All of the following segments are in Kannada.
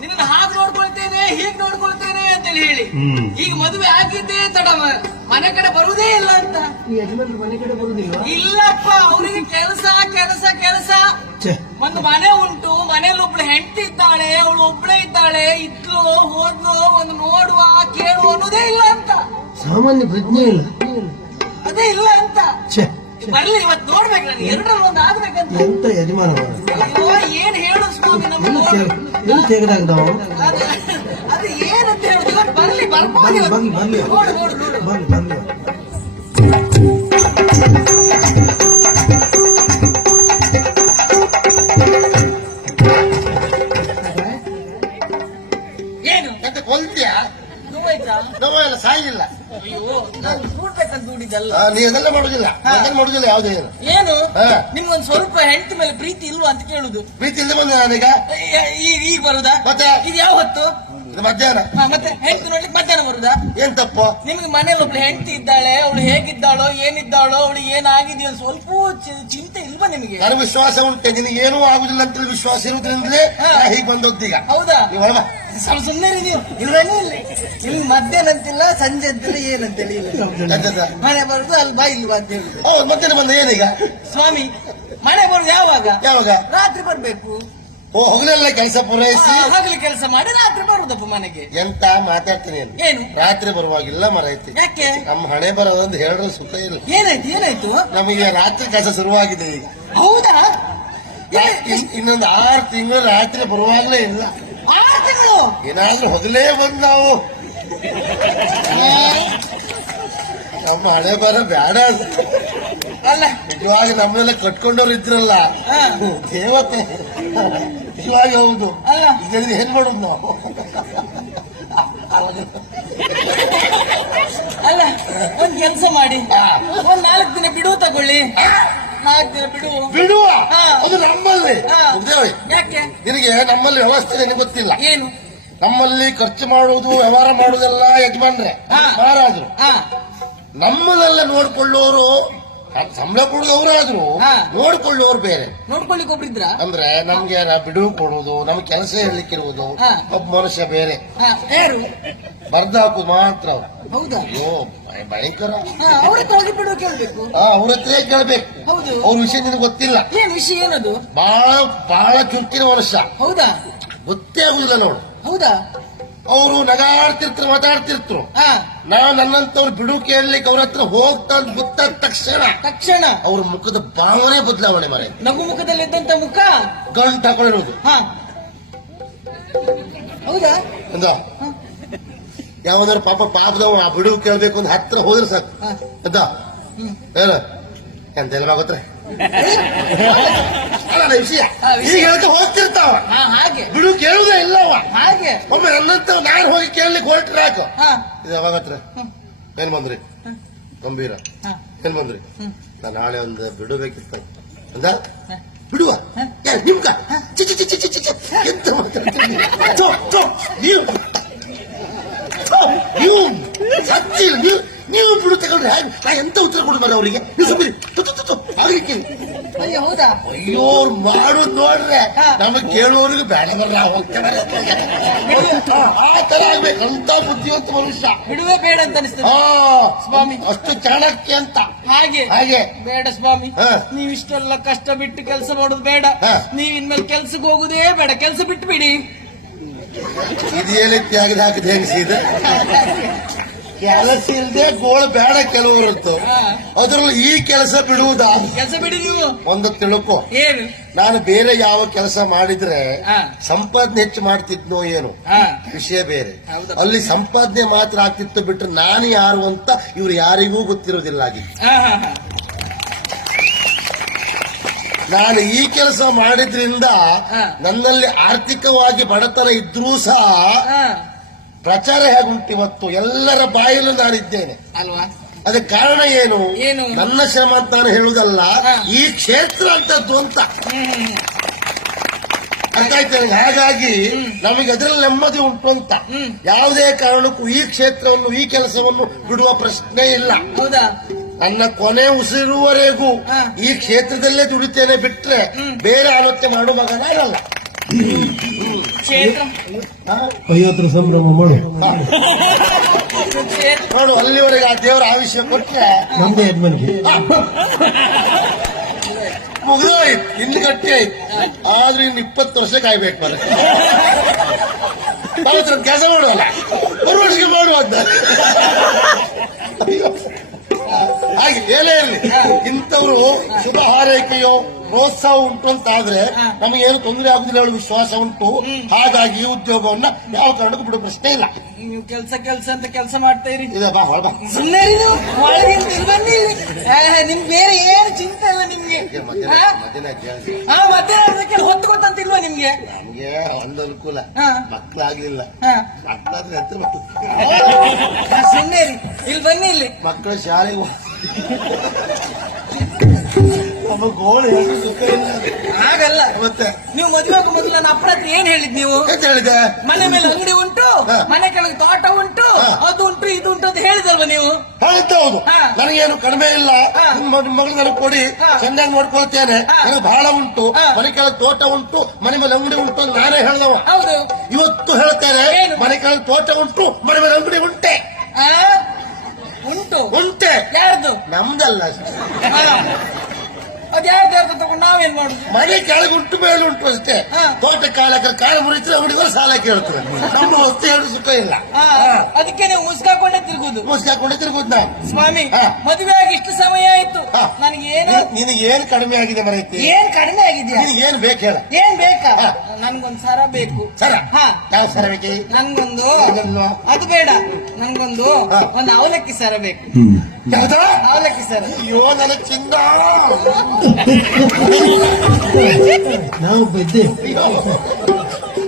ನಿನ್ನ ಹಾಗೆ ನೋಡ್ಕೊಳ್ತೇನೆ ಹೀಗೆ ನೋಡ್ಕೊಳ್ತೇನೆ ಅಂತೇಳಿ ಹೇಳಿ ಈಗ ಮದುವೆ ಆಗಿದ್ದೇ ತಡ ಮನೆ ಕಡೆ ಬರುವುದೇ ಇಲ್ಲ ಅಂತ. ಯಜಮಾನ್ರು ಮನೆ ಕಡೆ ಬರುದಿಲ್ವಾ? ಇಲ್ಲಪ್ಪ, ಅವರಿಗೆ ಕೆಲಸ ಕೆಲಸ ಕೆಲಸ. ಒಂದು ಮನೆ ಉಂಟು, ಮನೇಲಿ ಒಬ್ಳು ಹೆಂಡತಿ ಇದ್ದಾಳೆ, ಅವಳು ಒಬ್ಳೇ ಇದ್ದಾಳೆ. ಇದ್ಲು ಹೋದ್ಲು, ಒಂದು ನೋಡುವ ಕೇಳುವ ಅನ್ನೋದೇ ಇಲ್ಲ ಅಂತ. ಸಾಮಾನ್ಯ ಪ್ರಜ್ಞೆ ಇಲ್ಲ, ಅದೇ ಇಲ್ಲ ಅಂತ. ಬರ್ಲಿ ಇವತ್ತು ನೋಡ್ಬೇಕು, ನಾನು ಎರಡರಲ್ಲಿ ಒಂದು ಆಗ್ಬೇಕಂತ. ಎಂತ ಯಜಮಾನ ಅಯ್ಯೋ ಏನ್ ಹೇಳು ಸ್ವಾಮಿ, ನಮ್ಮ ತೆಗೆದಾಗ ನಾವು ಅದು ಏನಂತ ಹೇಳುದು. ಇವತ್ತು ಬರ್ಲಿ, ಬರ್ಬೋದು. ಬರ್ಲಿ ನೋಡು ನೋಡು ನೋಡು. ಬರ್ಲಿ ಬರ್ಲಿ. ಏನು ಮತ್ತೆ ಕೊಲ್ತೀಯಾ? ನೋವಾಯ್ತಾ? ನೋವೆಲ್ಲ ಸಾಯಿಲ್ಲ. ಅಯ್ಯೋ ನಾನು ಕೂಡ್ಬೇಕಂತ ದುಡಿದಲ್ಲ. ನೀ ಅದೆಲ್ಲ ಮಾಡುದಿಲ್ಲ, ಅದನ್ನ ಮಾಡುದಿಲ್ಲ ಯಾವುದೇ ಏನು. ಏನು ಹಾ. ನಿಮ್ಗೊಂದು ಸ್ವಲ್ಪ ಹೆಂಡತಿ ಮೇಲೆ ಪ್ರೀತಿ ಇಲ್ವಾ ಅಂತ ಕೇಳುದು. ಪ್ರೀತಿ ಇಲ್ಲದೆ ಬಂದೆ ನಾನೀಗ. ಈಗ ಬರುದಾ? ಮತ್ತೆ ಇದು ಯಾವ ಹೊತ್ತು? ಇದು ಮಧ್ಯಾಹ್ನ. ಮತ್ತೆ ಹೆಂಡತಿ ನೋಡ್ಲಿಕ್ಕೆ ಮಧ್ಯಾಹ್ನ ಬರುದಾ? ಏನ್ ತಪ್ಪು? ನಿಮ್ಗೆ ಮನೇಲಿ ಒಬ್ಳು ಹೆಂಡತಿ ಇದ್ದಾಳೆ, ಅವಳು ಹೇಗಿದ್ದಾಳೋ ಏನಿದ್ದಾಳೋ, ಅವಳು ಏನಾಗಿದೆಯೋ ಸ್ವಲ್ಪ ಚಿಂತೆ ಇಲ್ವಾ ನಿಮಗೆ? ನನಗೆ ವಿಶ್ವಾಸ ಉಂಟೆ, ನಿನಗೆ ಏನೂ ಆಗುದಿಲ್ಲ ಅಂತ ವಿಶ್ವಾಸ ಇರುವುದ್ರಿಂದಲೇ ಹೀಗೆ ಬಂದೊದ್ದೀಗ. ಹೌದಾ? ನೀವು ಹೊರಬ. ಸ್ವಲ್ಪ ಸುಮ್ಮನೆ ನೀವು ಇಲ್ವೇನೂ ಇಲ್ಲ. ಇಲ್ಲಿ ಮಧ್ಯಾಹ್ನ ಅಂತಿಲ್ಲ, ಸಂಜೆ ಅಂತಿಲ್ಲ, ಏನಂತೇಳಿ ಇಲ್ಲ. ಮನೆ ಬರುದು ಅಲ್ವಾ ಇಲ್ವಾ ಅಂತ ಹೇಳುದು. ಓ ಮಧ್ಯಾಹ್ನ ಬಂದ ಏನೀಗ? ಸ್ವಾಮಿ ಮನೆ ಬರುದು ಯಾವಾಗ? ಯಾವಾಗ? ರಾತ್ರಿ ಬರ್ಬೇಕು. ಓ ಹೊಗಲೆಲ್ಲ ಕೆಲಸ ಪೂರೈಸಿ ಹಗಲು ಕೆಲಸ ಮಾಡಿ ರಾತ್ರಿ ಬರುದಪ್ಪ ಮನೆಗೆ. ಎಂತ ಮಾತಾಡ್ತೀನಿ ಏನು? ಏನು? ರಾತ್ರಿ ಬರುವಾಗಿಲ್ಲ ಮರೈತಿ. ಯಾಕೆ? ನಮ್ಮ ಹಣೆ ಬರೋದಂದು ಹೇಳಿದ್ರೆ ಸುಖ ಇಲ್ಲ. ಏನಾಯ್ತು ಏನಾಯ್ತು? ನಮಗೆ ರಾತ್ರಿ ಕೆಲಸ ಶುರುವಾಗಿದೆ ಈಗ. ಹೌದಾ? ಇನ್ನೊಂದು 6 ತಿಂಗಳು ರಾತ್ರಿ ಬರುವಾಗ್ಲೇ ಇಲ್ಲ. 6 ತಿಂಗಳು? ಏನಾದ್ರೂ ಹೊಗಲೇ ಬಂದ್ ನಾವು ನಮ್ಮ ಹಣೆ ಬರ ಬೇಡ. ಅಲ್ಲ ನಿಜವಾಗಿ ನಮ್ಮನ್ನೆಲ್ಲ ಕಟ್ಕೊಂಡವ್ರು ಇದ್ರಲ್ಲ, ದೇವತೆ ನಿಜವಾಗಿ ಹೌದು. ಅಲ್ಲ ಈಗ ಏನ್ ಮಾಡುದು ನಾವು? ಅಲ್ಲ ಒಂದ್ ಕೆಲಸ ಮಾಡಿ, ಒಂದ್ 4 ದಿನ ಬಿಡುವು ತಗೊಳ್ಳಿ. 4 ದಿನ ಬಿಡುವು ಬಿಡುವ. ಹಾ. ಅದು ನಮ್ಮಲ್ಲಿ. ಯಾಕೆ? ನಿನಗೆ ನಮ್ಮಲ್ಲಿ ವ್ಯವಸ್ಥೆ ನಿನಗೆ ಗೊತ್ತಿಲ್ಲ. ಏನು? ನಮ್ಮಲ್ಲಿ ಖರ್ಚು ಮಾಡುವುದು ವ್ಯವಹಾರ ಮಾಡುವುದೆಲ್ಲ ಯಜಮಾನ್ರೆ, ಮಹಾರಾಜರು. ನಮ್ಮದೆಲ್ಲ ನೋಡ್ಕೊಳ್ಳೋರು, ಸಂಬಳ ಕೊಡುದು ಅವರಾದ್ರು, ನೋಡ್ಕೊಳ್ಳೋರು ಬೇರೆ. ನೋಡ್ಕೊಳ್ಳಿಕ್ ಒಬ್ರಿದ್ರ? ಅಂದ್ರೆ ನಮ್ಗೆ ಬಿಡುವು ಕೊಡುವುದು, ನಮ್ಗೆ ಕೆಲಸ ಹೇಳಲಿಕ್ಕಿರುವುದು ಒಬ್ಬ ಮನುಷ್ಯ ಬೇರೆ. ಯಾರು? ಬರ್ದಾಕುದು ಮಾತ್ರ ಅವ್ರು. ಹೌದಾ? ಅಯ್ಯೋ ಭಯಂಕರ. ಅವ್ರ ಹತ್ರ ಹೋಗಿ ಬಿಡುವು ಕೇಳ್ಬೇಕು. ಅವ್ರ ಹತ್ರ ಕೇಳ್ಬೇಕು. ಹೌದು. ಅವ್ರ ವಿಷಯ ನಿನಗೆ ಗೊತ್ತಿಲ್ಲ. ಏನ್ ವಿಷಯ? ಏನದು? ಬಹಳ ಚುಕ್ಕಿನ ಮನುಷ್ಯ. ಹೌದಾ? ಗೊತ್ತೇ ಆಗುದಿಲ್ಲ ನೋಡು. ಹೌದಾ? ಅವರು ನಗಾಡ್ತಿರ್ತಾರೆ, ಮಾತಾಡ್ತಿರ್ತರು. ನಾವು ನನ್ನಂತವ್ರು ಬಿಡು ಕೇಳಲಿಕ್ಕೆ ಅವ್ರ ಹತ್ರ ಹೋಗ್ತಾ ಗೊತ್ತಾದ ತಕ್ಷಣ ಅವ್ರ ಮುಖದ ಭಾವನೆ ಬದಲಾವಣೆ ಮಾರೆ. ನಗು ಮುಖದಲ್ಲಿ ಇದ್ದಂತ ಮುಖ ಗಂಟು ಹಾಕೊಂಡಿರೋದು. ಹೌದಾ? ಅಂದ ಯಾವ್ದಾದ್ರು ಪಾಪದವ ಆ ಬಿಡುವು ಕೇಳ್ಬೇಕು ಅಂತ ಹತ್ರ ಹೋದ್ರೆ ಸಾಕು ಅಂತ ಏನು ಎಂತೆಲ್ಲ ಆಗುತ್ತೆ ಅಲ್ಲ ವಿಷಯ. ಈಗ ಹೇಳ್ತಾ ಹೋಗ್ತಿರ್ತಾವ, ಹಾಗೆ ಬಿಡು ಕೇಳುವುದೇ ಇಲ್ಲವ. ಹಾಗೆ ಒಮ್ಮೆ ನನ್ನಂತ ನಾನು ಹೋಗಿ ಕೇಳಲಿಕ್ಕೆ ಹೊರಟ್ರೆ ಹಾಕು. ಇದು ಯಾವಾಗ ಹತ್ರ ಏನ್ ಬಂದ್ರಿ? ಗಂಭೀರ ಏನ್ ಬಂದ್ರಿ? ನಾನು ನಾಳೆ ಒಂದು ಬಿಡಬೇಕಿತ್ತ ಅಂದ. ಬಿಡುವ ನಿಮ್ಗ ಎಂತ ಮಾತಾಡ್ತೀನಿ ನೀವು ನೀವು ಬಿಡು ತಗೊಂಡ್ರೆ ಎಂತ ಉತ್ತರ ಕೊಡ್ಬಾರ ಅವರಿಗೆ. ಹೌದಾ? ಅಯ್ಯೋ ಮಾಡೋದು ನೋಡ್ರೆ ನಮಗ್ ಕೇಳುವವರಿಗೂ ಬೇಡ ಬರ್ರ ಹೋಗ್ತಾರೆ. ಆ ತರ ಆಗ್ಬೇಕು ಅಂತ ಬುದ್ಧಿವಂತ ಮನುಷ್ಯ. ಬಿಡುವೆ ಬೇಡ ಅಂತ ಅನಿಸ್ತದೆ ಸ್ವಾಮಿ. ಅಷ್ಟು ಚಾಣಕ್ಯ ಅಂತ. ಹಾಗೆ ಬೇಡ ಸ್ವಾಮಿ. ನೀವ್ ಇಷ್ಟೆಲ್ಲ ಕಷ್ಟ ಬಿಟ್ಟು ಕೆಲಸ ಮಾಡೋದು ಬೇಡ. ನೀವ್ ಇನ್ಮೇಲೆ ಕೆಲ್ಸಕ್ಕೆ ಹೋಗುದೇ ಬೇಡ, ಕೆಲಸ ಬಿಟ್ಟು ಬಿಡಿ. ಇದೇನು ತ್ಯಾಗದ ಹಾಕಿದ ಹೆಂಗಸಿದೆ. ಕೆಲಸ ಇಲ್ಲದೆ ಗೋಳು ಬೇಡ ಕೆಲವರದ್ದು. ಅದ್ರಲ್ಲಿ ಈ ಕೆಲಸ ಬಿಡುವುದಾ? ಕೆಲಸ ಬಿಡಿ ನೀವು. ಒಂದು ತಿಳ್ಕೊ, ಏನು ನಾನು ಬೇರೆ ಯಾವ ಕೆಲಸ ಮಾಡಿದ್ರೆ ಸಂಪಾದನೆ ಹೆಚ್ಚು ಮಾಡ್ತಿದ್ನೋ ಏನು ವಿಷಯ ಬೇರೆ. ಅಲ್ಲಿ ಸಂಪಾದನೆ ಮಾತ್ರ ಆಗ್ತಿತ್ತು ಬಿಟ್ರೆ ನಾನು ಯಾರು ಅಂತ ಇವ್ರು ಯಾರಿಗೂ ಗೊತ್ತಿರೋದಿಲ್ಲ ಆಗಿತ್ತು. ನಾನು ಈ ಕೆಲಸ ಮಾಡಿದ್ರಿಂದ ನನ್ನಲ್ಲಿ ಆರ್ಥಿಕವಾಗಿ ಬಡತನ ಇದ್ರೂ ಸಹ ಪ್ರಚಾರ ಹೇಗುಂಟು ಇವತ್ತು ಎಲ್ಲರ ಬಾಯಲ್ಲೂ ನಾನಿದ್ದೇನೆ ಅಲ್ವಾ? ಅದಕ್ಕೆ ಕಾರಣ ಏನು? ನನ್ನ ಶ್ರಮ ಅಂತ ನಾನು ಹೇಳುವುದಲ್ಲ, ಈ ಕ್ಷೇತ್ರ ಅಂತದ್ದು ಅಂತ ಅರ್ಥ ಆಯ್ತು. ಹಾಗಾಗಿ ನಮಗೆ ಅದರಲ್ಲಿ ನೆಮ್ಮದಿ ಉಂಟು ಅಂತ. ಯಾವುದೇ ಕಾರಣಕ್ಕೂ ಈ ಕ್ಷೇತ್ರವನ್ನು, ಈ ಕೆಲಸವನ್ನು ಬಿಡುವ ಪ್ರಶ್ನೆ ಇಲ್ಲ. ಹೌದಾ? ನನ್ನ ಕೊನೆ ಉಸಿರುವರೆಗೂ ಈ ಕ್ಷೇತ್ರದಲ್ಲೇ ದುಡಿತೇನೆ ಬಿಟ್ರೆ ಬೇರೆ ಆಲೋಚನೆ ಮಾಡುವ ಮಗ ನಾನಲ್ಲ. ಕ್ಷೇತ್ರ ಐವತ್ತರ ಸಂಭ್ರಮ ಮಾಡು. ಕ್ಷೇತ್ರ ನೋಡು ಅಲ್ಲಿವರೆಗೆ ಆ ದೇವರ ಆವಿಷ್ಯ ಕೊಟ್ಟರೆ ನಂದೇ ಯಜಮಾನಿಗೆ ಮುಗಿದೋಯ್ತು, ಇನ್ನು ಗಟ್ಟಿ ಆಯ್ತು. ಆದ್ರೂ ಇನ್ನು 20 ವರ್ಷ ಕಾಯ್ಬೇಕು ನಾನು. ನಾವು ಕೆಲಸ ಮಾಡುವಲ್ಲ, ಒಂದು ವರ್ಷಕ್ಕೆ ಮಾಡುವ ಅಂತ. ಅಯ್ಯೋ. ಹಾಗೆ ಏನೇ ಇರಲಿ, ಇಂಥವ್ರು ಶುಭ ಹಾರೈಕೆಯೋ ಪ್ರೋತ್ಸಾಹ ಉಂಟು ಅಂತ ಆದ್ರೆ ನಮಗೇನು ತೊಂದರೆ ಆಗುದಿಲ್ಲ ಹೇಳುವ ವಿಶ್ವಾಸ ಉಂಟು. ಹಾಗಾಗಿ ಈ ಉದ್ಯೋಗವನ್ನ ಯಾವ ಕಾರಣಕ್ಕೂ ಬಿಡೋ ಪ್ರಶ್ನೆ ಇಲ್ಲ. ನೀವು ಕೆಲ್ಸ ಅಂತ ಕೆಲಸ ಮಾಡ್ತಾ ಇರಿ. ಇದೆ ಬಾ ಹೊರಬಾ. ಸುಮ್ಮನೆ ನೀವು ಒಳಗಿಂದ ಇಲ್ಲಿ ಬನ್ನಿ ಇಲ್ಲಿ. ನಿಮ್ಗೆ ಬೇರೆ ಏನು ಚಿಂತೆ ಇಲ್ಲ ನಿಮ್ಗೆ. ಮಧ್ಯಾಹ್ನಕ್ಕೆ ಹೊತ್ತು ಗೊತ್ತಂತಿಲ್ವಾ ನಿಮ್ಗೆ? ನಮ್ಗೆ ಒಂದು ಅನುಕೂಲ, ಹಾ. ಮಕ್ಕಳಾಗ್ಲಿಲ್ಲ. ಹಾ. ಮಕ್ಕಳಾದ್ರೆ ಎತ್ತ ಮಕ್ಕಳು. ಸುಮ್ಮನೆ ಇರಿ, ಇಲ್ಲಿ ಬನ್ನಿ ಇಲ್ಲಿ. ಮಕ್ಕಳ ಶಾಲೆಗೆ ನಮ್ಮ ಗೋಳು ಹೇಳಿ ಸುಖ ಇಲ್ಲ. ಹಾಗಲ್ಲ, ಮತ್ತೆ ನೀವು ಮದುವೆ ಮೊದಲು ನನ್ನ ಅಪ್ಪನ ಹತ್ರ ಏನ್ ಹೇಳಿದ್ ನೀವು? ಎಂತ ಹೇಳಿದೆ? ಮನೆ ಮೇಲೆ ಅಂಗಡಿ ಉಂಟು, ಹಾ. ಮನೆ ಕೆಳಗೆ ತೋಟ ಉಂಟು, ಹಾ. ಅದು ಉಂಟು ಇದು ಉಂಟು ಅಂತ ಹೇಳಿದಲ್ವ ನೀವು? ಹೌದು. ಹಾ. ನನಗೇನು ಕಡಿಮೆ ಇಲ್ಲ. ಹಾ. ನಿಮ್ಮ ಮಗಳು ನನಗೆ ಕೊಡಿ, ಹಾ. ಚೆನ್ನಾಗಿ ನೋಡ್ಕೊಳ್ತೇನೆ. ಹಾ. ನನಗೆ ಬಹಳ ಉಂಟು, ಹಾ. ಮನೆ ಕೆಳಗೆ ತೋಟ ಉಂಟು, ಮನೆ ಮೇಲೆ ಅಂಗಡಿ ಉಂಟು ಅಂತ ನಾನೇ ಹೇಳ್ದವ. ಹೌದು. ಇವತ್ತು ಹೇಳ್ತೇನೆ, ಏನು? ಮನೆ ಕೆಳಗೆ ತೋಟ ಉಂಟು, ಮನೆ ಮೇಲೆ ಅಂಗಡಿ ಉಂಟೆ. ಆ? ಉಂಟು. ಉಂಟೆ ಯಾರ್ದು? ನಮ್ದಲ್ಲ. ಅದ್ ಯಾರ್ದು ತಗೊಂಡು ನಾವೇನ್ ಮಾಡುದು? ಮನೆ ಕೆಳಗೆ ಉಂಟು, ಮೇಲೆ ಉಂಟು ಅಷ್ಟೇ. ಹಾ. ತೋಟ ಕಾಲ ಮುರಿದ್ರೆ ಅಂಗಡಿಗಳು ಸಾಲ ಕೇಳ್ತಾರೆ. ನಮ್ಮ ವಸ್ತು ಹೇಳಿ ಸುಖ ಇಲ್ಲ. ಆ, ಅದಕ್ಕೆ ನೀವು ಮುಸ್ಕಾಕೊಂಡೇ ತಿರುಗುದು. ಮುಸ್ಕಾಕೊಂಡು ತಿರುಗುದ್ ನಾವು. ಸ್ವಾಮಿ, ಹಾ. ಮದುವೆ ಆಗಿ ಇಷ್ಟು ಸಮಯ ಆಯ್ತು, ಹಾ. ನನಗೇನು ನಿನಗೇನು ಕಡಿಮೆ ಆಗಿದೆ ಮರೈತಿ? ಏನ್ ಕಡಿಮೆ ಆಗಿದ್ಯಾ? ನಿನಗೇನು ಬೇಕು ಹೇಳ? ಏನ್ ಬೇಕಾ? ಹಾ. ನನ್ಗೊಂದ್ ಸರ ಬೇಕು. ಸರ? ಹಾ. ಯಾವ ಸರ ಬೇಕಿ? ನನ್ಗೊಂದು ಅದನ್ನು? ಅದು ಬೇಡ, ನನ್ಗೊಂದು ಹಾ. ಒಂದು ಅವಲಕ್ಕಿ ಸರ ಬೇಕು. ಯಾವ್ದು? ಅವಲಕ್ಕಿ ಸರ. ಅಯ್ಯೋ ನನ್ನ ಚಿನ್ನ. ನಾವು ಬದ್ದೆ ಅಯ್ಯೋ.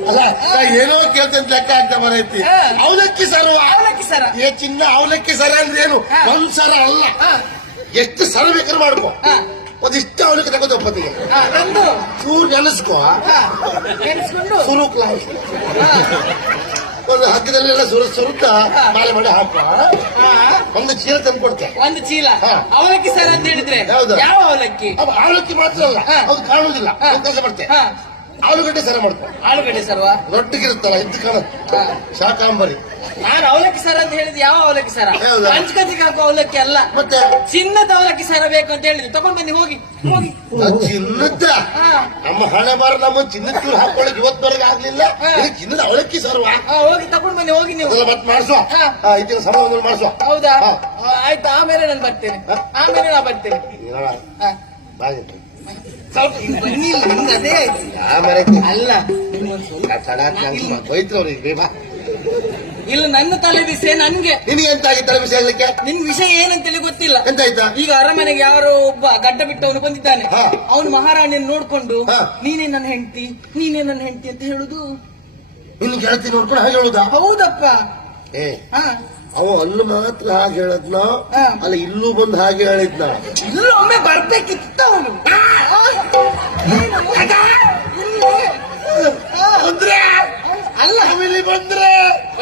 ಅಲ್ಲ ನಾ ಏನೋ ಕೇಳ್ತಂತ ಲೆಕ್ಕ ಆಗ್ತಾ ಬರೈತಿ. ಹಾ. ಅವಲಕ್ಕಿ ಸರವಾ? ಅವಲಕ್ಕಿ ಸರ. ಏ ಚಿನ್ನ, ಅವಲಕ್ಕಿ ಸರ ಅಂದ್ರೆ ಏನು? ಹಾ. ಒಂದ್ ಸರ ಅಲ್ಲ, ಹಾ. ಎಷ್ಟು ಸರ ಬೇಕಾದ್ರೂ ಮಾಡ್ಕೋ. ಹಾ. ಒಂದಿಷ್ಟು ಅವಲಕ್ಕಿ ತಗೋದು ಒಪ್ಪತ್ತಿಗೆ ಹಾ, ನಂದು. ಚೂರು ನೆನೆಸ್ಕೋ. ಹಾ. ಎಣಿಸ್ಕೊಂಡು. ಸುರುಕ್ಲ ಹಾ. ಒಂದು ಹಗ್ಗದಲ್ಲೆಲ್ಲ ಸುರುತ್ತ ಹಾ. ಮಾಲೆ ಮಾಡಿ ಹಾಕುವ. ಹಾ. ಒಂದು ಚೀಲ ತಂದು ಕೊಡ್ತೆ. ಒಂದು ಚೀಲ ಹಾ. ಅವಲಕ್ಕಿ ಸರ ಅಂತ ಹೇಳಿದ್ರೆ ಯಾವ್ದು? ಯಾವ ಅವಲಕ್ಕಿ? ಅದು ಅವಲಕ್ಕಿ ಮಾತ್ರ ಅಲ್ಲ, ಹಾ. ಅದು ಕಾಣುದಿಲ್ಲ. ಹಾ. ಒಂದು ಕೆಲಸ ಮಾಡ್ತೆ, ಹಾ. ಆಲೂಗಡ್ಡೆ ಸರ ಮಾಡ್ಕೊ. ಆಲೂಗಡ್ಡೆ ಸರ್ವಾ? ರೊಟ್ಟಿಗಿರುತ್ತಲ್ಲ ಇದ್ದು ಕಾಣುತ್ತೆ, ಶಾಕಾಂಬರಿ. ನಾನು ಅವಲಕ್ಕಿ ಸರ ಅಂತ ಹೇಳಿದ್ ಯಾವ ಅವಲಕ್ಕಿ ಸರ? ಯಾವ್ದು? ಪಂಚಕಂಚಿಗೆ ಹಾಕುವ ಅವಲಕ್ಕಿ ಅಲ್ಲ, ಮತ್ತೆ ಚಿನ್ನದ ಅವಲಕ್ಕಿ ಸರ ಬೇಕು ಅಂತ ಹೇಳಿದ್ರೆ ತಗೊಂಡ್ ಬನ್ನಿ, ಹೋಗಿ ಹೋಗಿ. ಅದು ಚಿನ್ನದ. ಹಾ. ನಮ್ಮ ಹಣೆ ಬಾರ ನಮ್ಮ ಚಿನ್ನದ ಚೂರು ಹಾಕೊಳ್ಳಿಕ್ಕೆ ಇವತ್ತವರೆಗೆ ಆಗ್ಲಿಲ್ಲ. ಹಾ. ಇದು ಚಿನ್ನದ ಅವಲಕ್ಕಿ ಸರ್ವಾ? ಹೋಗಿ ತಗೊಂಡ್ ಬನ್ನಿ, ಹೋಗಿ ನೀವು. ಅದೆಲ್ಲ ಮತ್ತೆ ಮಾಡಿಸುವ. ಹಾ. ಇದನ್ನ ಸಮಾಧಾನ ಮಾಡಿಸುವ. ಹೌದಾ? ಹಾ. ಆಯ್ತು, ಆಮೇಲೆ ನಾನು ಬರ್ತೇನೆ. ಹಾ. ಆಮೇಲೆ ನಾ ಬರ್ತೇನೆ. ಹಾ. ಸ್ವಲ್ಪ ಇಲ್ಲಿ ಬನ್ನಿ, ಇಲ್ಲಿ ನಿಮ್ಗೆ ಅದೇ ಆಯ್ತು. ಅಲ್ಲ, ನಿಮ್ಗೊಂದು ಸ್ವಲ್ಪ ಬೈದ್ರು ಅವ್ರಿಗೆ. ಬಾ, ಇಲ್ಲ, ನನ್ನ ತಲೆ ಬಿಸಿ ನನ್ಗೆ. ನಿನಗೆ ಎಂತ ಆಗಿತ್ತಲ್ಲ ವಿಷಯ ಹೇಳಲಿಕ್ಕೆ? ನಿನ್ ವಿಷಯ ಏನಂತೇಳಿ ಗೊತ್ತಿಲ್ಲ. ಎಂತ ಆಯ್ತಾ? ಈಗ ಅರಮನೆಗೆ ಯಾರೋ ಒಬ್ಬ ಗಡ್ಡ ಬಿಟ್ಟವನು ಬಂದಿದ್ದಾನೆ. ಹಾ. ಅವನು ಮಹಾರಾಣಿಯನ್ನು ನೋಡ್ಕೊಂಡು ಹಾ. ನೀನೇ ನನ್ನ ಹೆಂಡತಿ, ನೀನೇ ನನ್ನ ಹೆಂಡತಿ ಅಂತ ಹೇಳುದು. ಇನ್ನು ಗೆಳತಿ ನೋಡ್ಕೊಂಡು ಹಾಗೆ ಹೇಳುದಾ? ಹೌದಪ್ಪ. ಏ, ಹಾ. ಅವ ಅಲ್ಲೂ ಮಾತ್ರ ಹಾಗೆ ಹೇಳದ್ನ, ಹಾ. ಅಲ್ಲ ಇಲ್ಲೂ ಬಂದು ಹಾಗೆ ಹೇಳಿದ್ನ. ಇಲ್ಲೊಮ್ಮೆ ಬರ್ಬೇಕಿತ್ತ ಅವನು. ಅಂದ್ರೆ ಅಲ್ಲ, ಇಲ್ಲಿ ಬಂದ್ರೆ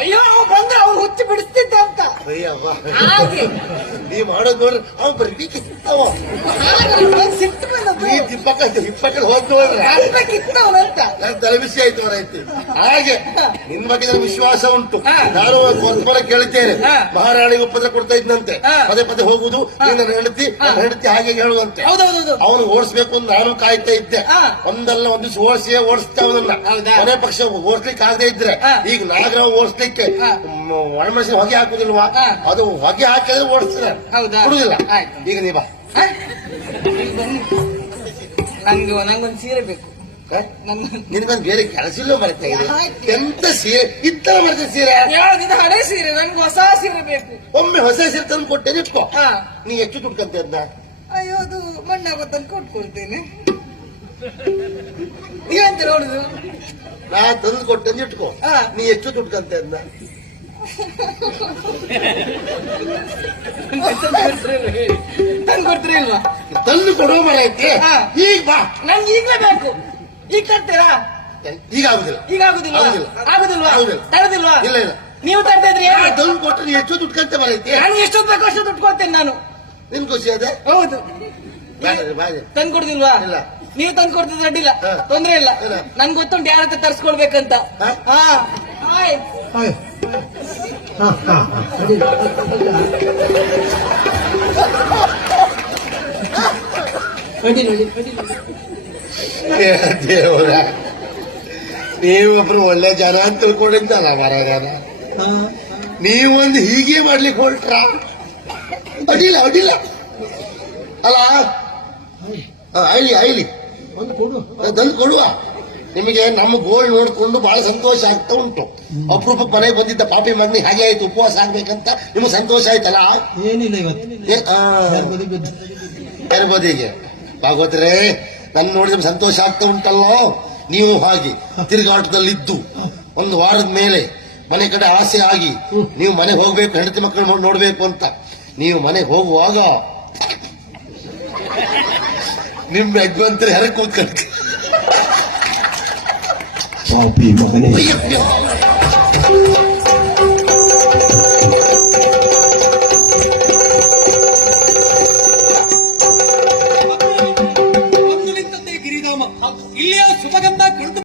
ಅಯ್ಯೋ ಅವ್ನು ಬಂದ್ರೆ ಅವ್ನು ಹುಚ್ಚಿ ಬಿಡಿಸ್ತಿದ್ದ ಅಂತ. ಅಯ್ಯವ್ವ, ಹಾಗೆ ನೀ ಮಾಡೋದ್ ನೋಡ್ರಿ ಅವ ಬರ್ಬೇಕಿತ್ತವ. ಸಿಟ್ಟು ಬಂದದ್ದು. ಈ ಇಪ್ಪಕ್ಕ ಹೋದ್ ನೋಡ್ರೆ ಬರ್ಬೇಕಿತ್ತ ಅವನಂತ. ನನ್ನ ತಲೆ ಬಿಸಿ ಆಯ್ತು ಅವರೈತಿ. ಹಾಗೆ ನಿನ್ ಬಗ್ಗೆ ನನಗೆ ವಿಶ್ವಾಸ ಉಂಟು. ಹಾ. ನಾನು ಒಂದು ಕೇಳಿದ್ದೇನೆ, ಹಾ. ಮಹಾರಾಣಿಗೆ ಉಪದ್ರ ಕೊಡ್ತಾ ಇದ್ದಂತೆ. ಹಾ. ಪದೇ ಪದೇ ಹೋಗುದು, ನೀನ್ ನನ್ನ ಹೆಂಡತಿ, ನನ್ನ ಹೆಂಡತಿ ಹಾಗೆ ಹೇಳುವಂತೆ. ಹೌದೌದು. ಅವನು ಓಡಿಸ್ಬೇಕು ಅಂತ ನಾನು ಕಾಯ್ತಾ ಇದ್ದೆ. ಹಾ. ಒಂದಲ್ಲ ಒಂದು ದಿವಸ ಓಡಿಸ್ತಾ ಅವನನ್ನ. ಹೌದಾ? ಕೊನೆ ಪಕ್ಷ ಓಡಿಸ್ಲಿಕ್ಕೆ ಆಗದೆ ಇದ್ರೆ ಹಾ. ಈಗ ನಾಗರಾವ್ ಓಡಿಸ್ಲಿಕ್ಕೆ ಹಾ. ಒಣಮೆಣಸಿನ ಹೊಗೆ ಹಾಕುದಿಲ್ವಾ? ಹಾ. ಅದು ಹೊಗೆ ಹಾಕಿದ್ರೆ ಓಡಿಸ್ತಾರೆ, ಹೌದಾ? ಕೊಡುದಿಲ್ಲ. ಆಯ್ತು. ಈಗ ನೀ ಬಾ. ಹ? ಇಲ್ಲಿ ಬನ್ನಿ. ನಂಗೊಂದು ಸೀರೆ ಬೇಕು. ನಿನ್ಗೊಂದು ಬೇರೆ ಕೆಲಸ ಇಲ್ಲ ಮರೆತಾ ಇದೆ. ಆಯ್ತು. ಎಂತ ಸೀರೆ ಇತ್ತಲ್ಲ ಮರೆತ ಸೀರೆ? ಯಾವ್ದಿದು ಹಳೆ ಸೀರೆ? ನನ್ಗೆ ಹೊಸ ಸೀರೆ ಬೇಕು. ಒಮ್ಮೆ ಹೊಸ ಸೀರೆ ತಂದು ಕೊಟ್ಟೆ ನಿಟ್ಕೋ. ಹಾ. ನೀ ಎಷ್ಟು ದುಡ್ಕಂತೆ ಅದ್ನ? ಅಯ್ಯೋ, ಅದು ಮಣ್ಣಾಗೊತ್ತಂದು ಕೊಟ್ಕೊಳ್ತೇನೆ. ನೀವಂತ ನೋಡುದು? ನಾ ತಂದು ಕೊಟ್ಟೆ ಅಂತ ಇಟ್ಕೋ. ಹಾ. ನೀ ಎಷ್ಟು ದುಡ್ಕಂತೆ ಅದ್ನ? ತಂದು ಕೊಡ್ತೀರಿ ಇಲ್ವಾ? ತಂದು ಕೊಡುವ ಮರ ಐತಿ. ಹಾ. ಈಗ ಬಾ. ನನ್ಗೆ ಈಗ್ಲೇ ಬೇಕು. ಈಗ ತರ್ತೀರಾ? ಈಗ ಆಗುದಿಲ್ಲ. ಈಗ ಆಗುದಿಲ್ವಾ? ಆಗುದಿಲ್ಲ. ಆಗುದಿಲ್ವಾ? ಆಗುದಿಲ್ಲ. ತರದಿಲ್ವಾ? ಇಲ್ಲ ಇಲ್ಲ. ನೀವು ತರ್ತಾ ಇದ್ರಿ? ತಂದು ಕೊಟ್ಟರೆ ನೀ ಎಷ್ಟು ದುಡ್ಕಂತೆ ಮರ ಐತಿ. ನನಗೆ ಎಷ್ಟೊತ್ತು ಬೇಕು ಅಷ್ಟು ದುಡ್ಡು ಕೊಡ್ತೇನೆ ನಾನು. ನಿನ್ ಖುಷಿ ಅದೇ? ಹೌದು. ಬಾಜೆ ತಂದು ಕೊಡುದಿಲ್ವಾ? ಇಲ್ಲ. ನೀವು ತಂದು ಕೊಡ್ತಿದ್ರೆ ಅಡ್ಡಿಲ್ಲ, ಹಾ. ತೊಂದ್ರೆ ಇಲ್ಲ. ಏನು? ನನ್ಗೆ ಗೊತ್ತುಂಟು ಯಾರ ಹತ್ರ ತರ್ಸ್ಕೊಳ್ಬೇಕಂತ. ಹಾ? ಹಾ ಹಾಯ್. ಹಾಯ್. ಹಾ, ಹಾ, ಹಾ. ಅಡ್ಡಿಲ್ಲ. ಅಡ್ಡಿಲ್ಲ, ಅಡ್ಡಿಲ್ಲ. ಏ ದೇವರ, ನೀವೊಬ್ರು ಒಳ್ಳೆ ಜನ ಅಂತ ತಿಳ್ಕೊಂಡಿದ್ದಲ್ಲ ಮಹಾರಾಜನ. ಹಾ. ನೀವೊಂದು ಹೀಗೆ ಮಾಡ್ಲಿಕ್ಕೆ ಹೊರಟ್ರ ಅಡ್ಡಿಲ್ಲ ಅಡ್ಡಿಲ್ಲ ಅಲ್ಲ. ಐಲಿ ಐಲಿ ಒಂದು ಕೊಡು. ತಂದು ಕೊಡುವ. ನಿಮಗೆ ನಮ್ಮ ಗೋಲ್ಡ್ ನೋಡ್ಕೊಂಡು ಬಹಳ ಸಂತೋಷ ಆಗ್ತಾ ಉಂಟು. ಅಪರೂಪಕ್ಕೆ ಮನೆಗೆ ಬಂದಿದ್ದ ಪಾಪಿ ಮಗನಿಗೆ ಹಾಗೆ ಆಯ್ತು, ಉಪವಾಸ ಆಗ್ಬೇಕಂತ ನಿಮ್ಗೆ ಸಂತೋಷ ಆಯ್ತಲ್ಲ? ಏನಿಲ್ಲ ಇವತ್ತು. ಯಾರ್ ಬದಿ ಬಿದ್ದು. ಯಾರ ಬದಿಗೆ ಭಾಗವತರೇ, ನನ್ನ ನೋಡಿದ್ರೆ ಸಂತೋಷ ಆಗ್ತಾ ಉಂಟಲ್ಲೋ. ನೀವು ಹಾಗೆ ತಿರುಗಾಟದಲ್ಲಿದ್ದು ಒಂದು ವಾರದ ಮೇಲೆ ಮನೆ ಕಡೆ ಆಸೆ ಆಗಿ ನೀವು ಮನೆಗೆ ಹೋಗ್ಬೇಕು, ಹೆಂಡತಿ ಮಕ್ಕಳು ನೋಡ್ಬೇಕು ಅಂತ ನೀವು ಮನೆಗೆ ಹೋಗುವಾಗ ನಿಮ್ ಯಜಮಾನ್ರು ಹೆರಕ್ ಕೂತ್ಕೊಂಡು ಪಾಪಿ ಮಗನೇ.